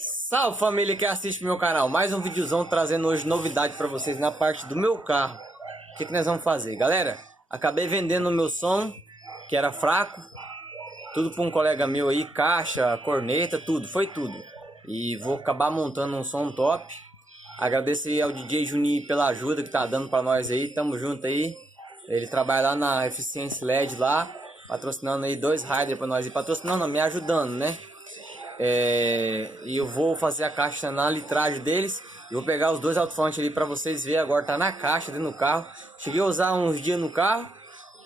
Salve família que assiste meu canal, mais um videozão trazendo hoje novidade para vocês na parte do meu carro. O que nós vamos fazer? Galera, acabei vendendo o meu som, que era fraco, tudo para um colega meu aí, caixa, corneta, tudo, foi tudo. E vou acabar montando um som top. Agradecer ao DJ Juninho pela ajuda que tá dando para nós aí, tamo junto aí. Ele trabalha lá na Eficiência LED lá, patrocinando aí 2 riders para nós, e patrocinando, não, me ajudando, né? E eu vou fazer a caixa na litragem deles. Eu vou pegar os 2 alto-falantes ali para vocês verem. Agora tá na caixa dentro do carro. Cheguei a usar uns dias no carro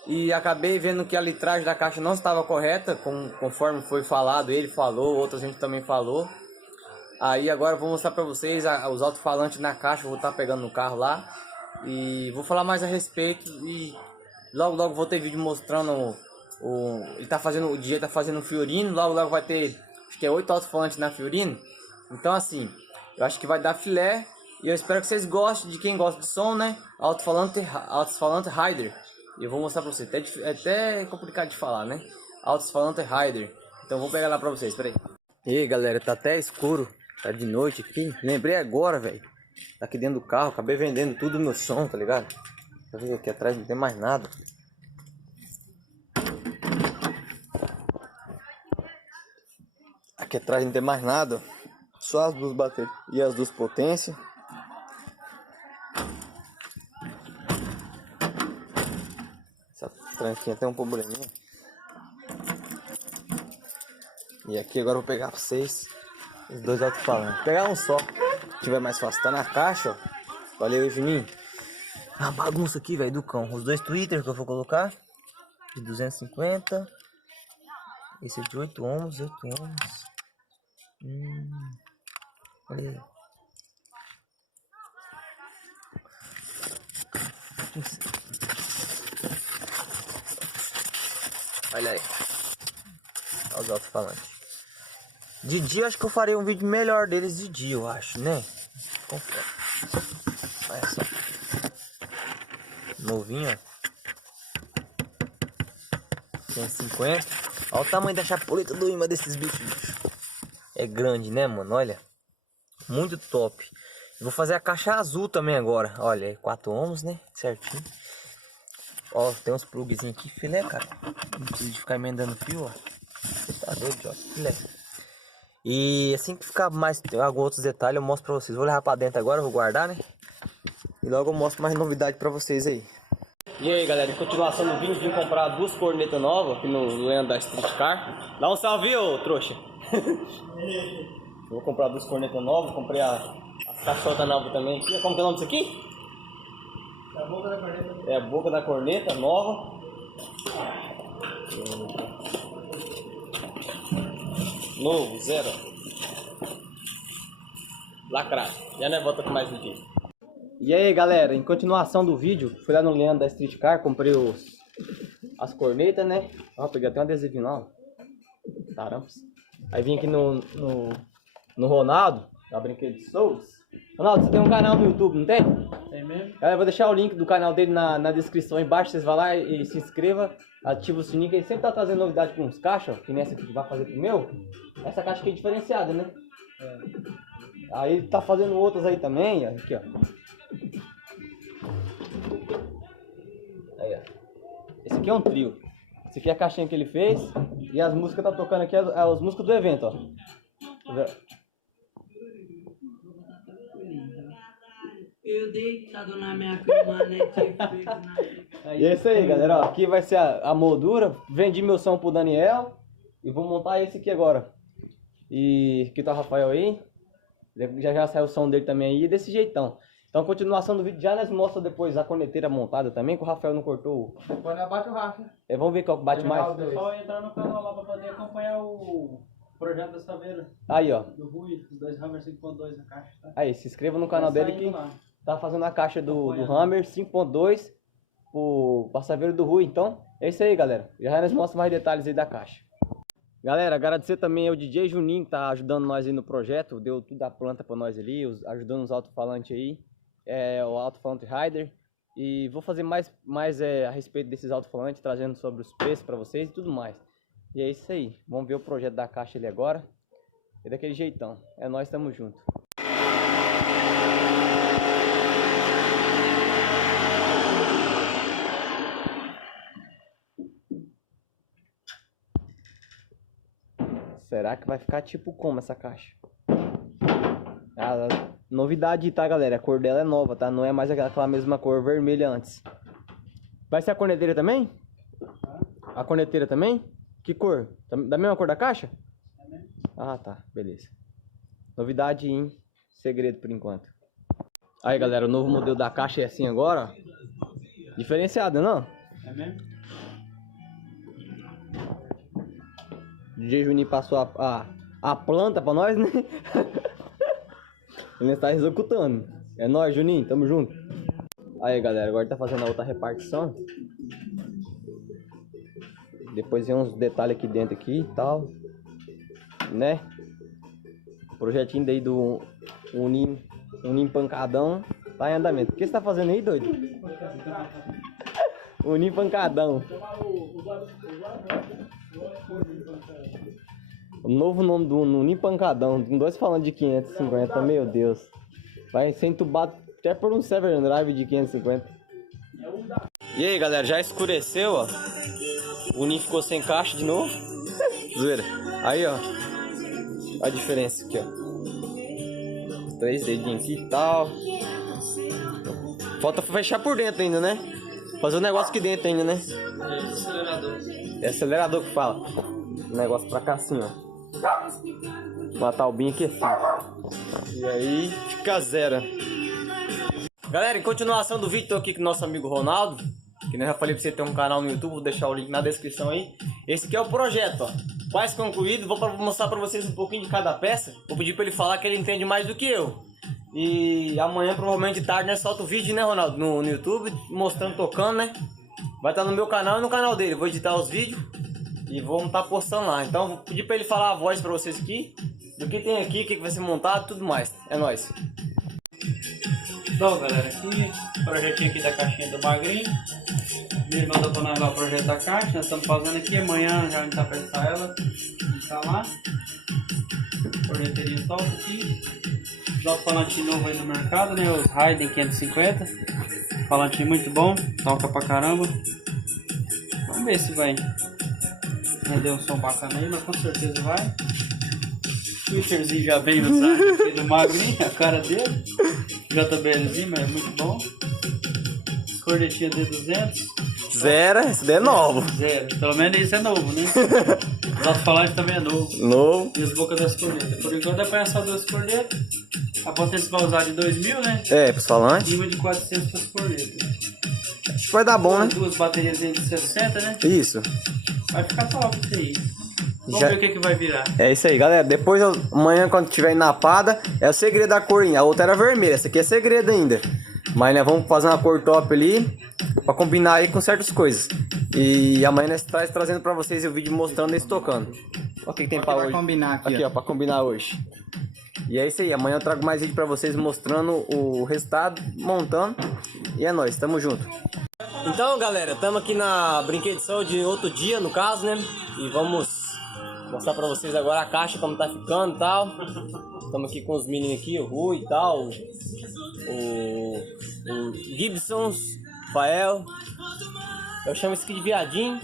e acabei vendo que a litragem da caixa não estava correta, conforme foi falado. Ele falou, outra gente também falou. Aí agora eu vou mostrar para vocês os alto-falantes na caixa. Eu vou estar pegando no carro lá e vou falar mais a respeito. E logo vou ter vídeo mostrando ele tá fazendo, o DJ tá fazendo um Fiorino. Logo vai ter, acho que é 8 alto-falantes na Fiorino. Então assim, eu acho que vai dar filé. E eu espero que vocês gostem, de quem gosta de som, né? Alto-falante Rider. E eu vou mostrar pra vocês. É até complicado de falar, né? Alto-falante Rider. Então vou pegar lá pra vocês, peraí. E aí galera, tá até escuro. Tá de noite aqui. Lembrei agora, velho. Tá aqui dentro do carro. Acabei vendendo tudo o meu som, tá ligado? Deixa eu ver aqui atrás, não tem mais nada. Aqui atrás não tem mais nada. Só as 2 baterias e as 2 potências. Essa tranquinha tem um probleminha. E aqui agora eu vou pegar pra vocês os 2 alto-falantes. Vou pegar um só, se tiver mais fácil. Tá na caixa, ó. Valeu, Juninho. A bagunça aqui, velho, do cão. Os 2 Twitter que eu vou colocar. De 250. Esse é de 8 ohms, 8 ohms. Olha aí. Olha aí. Olha os alto-falantes. De dia acho que eu farei um vídeo melhor deles de dia, eu acho, né? Confere. Olha só. Novinho, ó. 150. Olha o tamanho da chapuleta do imã desses bichos. É grande, né, mano? Olha. Muito top. Eu vou fazer a caixa azul também agora. Olha, 4 ohms, né? Certinho. Ó, tem uns plugzinhos aqui, filé, cara. Não precisa de ficar emendando fio, ó. Você tá doido, ó. Filé. E assim que ficar mais alguns outros detalhes eu mostro pra vocês. Vou levar pra dentro agora, vou guardar, né? E logo eu mostro mais novidade pra vocês aí. E aí galera, em continuação do vídeo, vim comprar 2 cornetas novas aqui no Leandro da Street Car. Dá um salve, ô trouxa. Vou comprar 2 cornetas novas, comprei as caixotas novas também aqui. Como que é o nome disso aqui? É a boca da corneta. É a boca da corneta nova. Novo, 0. Lacrado. Já não é volta com mais um dia. E aí galera, em continuação do vídeo, fui lá no Leandro da Street Car, comprei as cornetas, né? Ó, peguei até um adesivinho lá, ó. Tarampas. Aí vim aqui no Ronaldo, da Brinquedo de Souls. Ronaldo, você tem um canal no YouTube, não tem? Tem mesmo? Galera, eu vou deixar o link do canal dele na descrição aí embaixo. Vocês vão lá e se inscreva, ativa o sininho, que ele sempre tá trazendo novidade com uns caixas, que nessa aqui que vai fazer pro meu. Essa caixa aqui é diferenciada, né? É. Aí ele tá fazendo outras aí também, ó. Aqui, ó. Aí, ó. Esse aqui é um trio. Esse aqui é a caixinha que ele fez. E as músicas que tá tocando aqui é as músicas do evento, ó. Eu deitado na minha cama, né? E é isso aí, galera. Ó, aqui vai ser a moldura. Vendi meu som pro Daniel. E vou montar esse aqui agora. E aqui tá o Rafael aí. Já saiu o som dele também aí. Desse jeitão. Então, continuação do vídeo. Já nós mostra depois a corneteira montada também. Que o Rafael não cortou. Depois nós bate o Rafa. Vamos ver qual que bate mais. O pessoal entrar no canal lá pra poder acompanhar o projeto da Saveira. Aí, ó. Do Rui, os 2 Hammer 5.2 na caixa, tá? Aí, se inscreva no canal dele que Lá. tá fazendo a caixa do Hammer 5.2 o passageiro do Rui. Então, é isso aí, galera. Já nós mostra mais detalhes aí da caixa. Galera, agradecer também ao DJ Juninho que tá ajudando nós aí no projeto. Deu tudo a planta pra nós ali, ajudando os alto-falantes aí. O alto-falante Rider. E vou fazer mais a respeito desses alto-falantes, trazendo sobre os preços pra vocês e tudo mais. E é isso aí. Vamos ver o projeto da caixa ali agora. E daquele jeitão. É nós, tamo junto. Será que vai ficar tipo como essa caixa? Ah, novidade, tá, galera? A cor dela é nova, tá? Não é mais aquela mesma cor vermelha antes. Vai ser a corneteira também? A corneteira também? Que cor? Da mesma cor da caixa? Ah, tá. Beleza. Novidade em segredo por enquanto. Aí, galera, o novo modelo da caixa é assim agora, ó. Diferenciado, não? É mesmo? O DJ Juninho passou a planta pra nós, né? Ele está executando. É nóis, Juninho. Tamo junto. Aí, galera, agora tá fazendo a outra repartição. Depois vem uns detalhes aqui dentro aqui e tal, né? Projetinho daí do Unim pancadão tá em andamento. O que você tá fazendo aí, doido? Unim pancadão. O novo nome do Unim pancadão. Com dois falando de 550, meu Deus. Vai ser entubado até por um Severn Drive de 550. E aí, galera, já escureceu, ó. O Unim ficou sem caixa de novo. Zoeira. Aí, ó. Olha a diferença aqui, ó. 3 dedinhos aqui e tal. Falta fechar por dentro ainda, né? Fazer um negócio aqui dentro ainda, né? É acelerador. É acelerador que fala. Um negócio pra cá assim, ó. Uma taubinha aqui assim. E aí fica zero. Galera, em continuação do vídeo, tô aqui com o nosso amigo Ronaldo. Que eu já falei pra você ter um canal no YouTube, vou deixar o link na descrição aí. Esse aqui é o projeto, ó. Quase concluído, vou mostrar pra vocês um pouquinho de cada peça. Vou pedir pra ele falar que ele entende mais do que eu. E amanhã, provavelmente de tarde, nós solta o vídeo, né, Ronaldo? No YouTube, mostrando, tocando, né? Vai estar no meu canal e no canal dele. Vou editar os vídeos e vou estar postando lá. Então, vou pedir pra ele falar a voz pra vocês aqui. Do que tem aqui, o que vai ser montado, tudo mais. É nóis. Então, galera, aqui, projetinho aqui da caixinha do Magrinho. Ele mandou pra nós lá o projeto da caixa, nós estamos fazendo aqui, amanhã já a gente tá pra instalar ela, instalar. Projeteirinho top aqui. Alto-falante novo aí no mercado, né, os Raiden 550. Falantinho muito bom, toca pra caramba. Vamos ver se vai render um som bacana aí, mas com certeza vai. O Twitterzinho já veio no site aqui do Magrinho, a cara dele. JBLzinho, mas é muito bom. Cornetinha D200. Zero, esse daí é novo. Zero, pelo menos isso é novo, né? O alto-falante também é novo. Novo. E as bocas das cornetas. Por enquanto é para só 2 cornetas. A potência vai usar de 2000, né? É, pros falantes. E uma de 400 para as cornetas. Acho que vai dar bom, né? 2 baterias de 60, né? Isso. Vai ficar top isso aí. Vamos Já... ver o que vai virar. É isso aí, galera. Depois, amanhã, quando tiver napada, é o segredo da corinha. A outra era vermelha, essa aqui é segredo ainda. Mas nós vamos fazer uma cor top ali, pra combinar aí com certas coisas. E amanhã nós trazendo pra vocês o vídeo mostrando eles tocando. Olha o que tem pra hoje. Combinar aqui, ó, pra combinar hoje. E é isso aí, amanhã eu trago mais vídeo pra vocês mostrando o resultado, montando. E é nóis, tamo junto. Então, galera, estamos aqui na brinquedição de outro dia, no caso, né? E vamos mostrar pra vocês agora a caixa, como tá ficando e tal. Estamos aqui com os meninos aqui, o Rui e tal, o Gibson, Rafael. Eu chamo esse aqui de viadinho.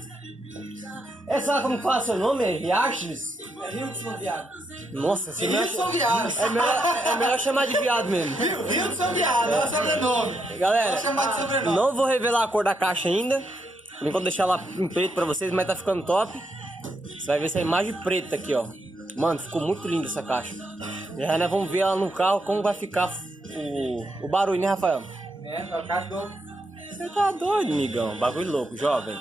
É, sabe como fala seu nome? É Riachos? É Wilson Viado. Nossa, você Wilson Viado. é melhor chamar de viado mesmo. Wilson Viado, é o sobrenome. Galera, Vou chamar de sobrenome. não vou revelar a cor da caixa ainda. Por enquanto deixar ela em preto pra vocês, mas tá ficando top. Você vai ver essa imagem preta aqui, ó. Mano, ficou muito linda essa caixa. Já nós vamos ver ela no carro como vai ficar o barulho, né, Rafael? É a caixa do... Você tá doido, migão. Bagulho louco, jovem.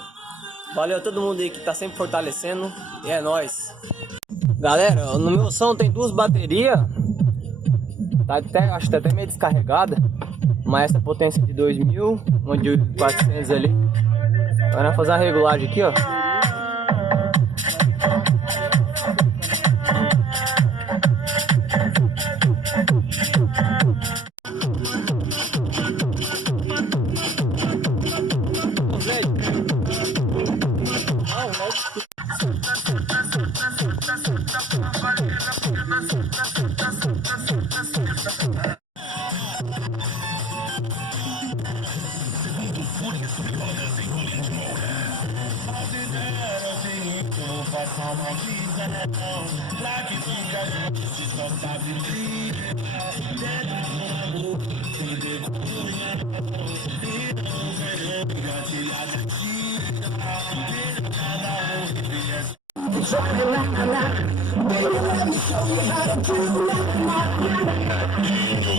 Valeu a todo mundo aí que tá sempre fortalecendo. E é nóis. Galera, no meu som tem 2 baterias. Acho que tá até meio descarregada. Mas essa potência de 2000, uma de 400 ali. Agora fazer uma regulagem aqui, ó.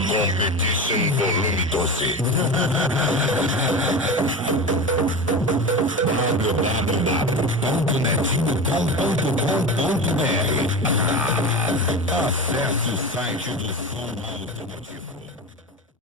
Competition volume 12. www.netinho.com.br. Acesse o site do som automotivo.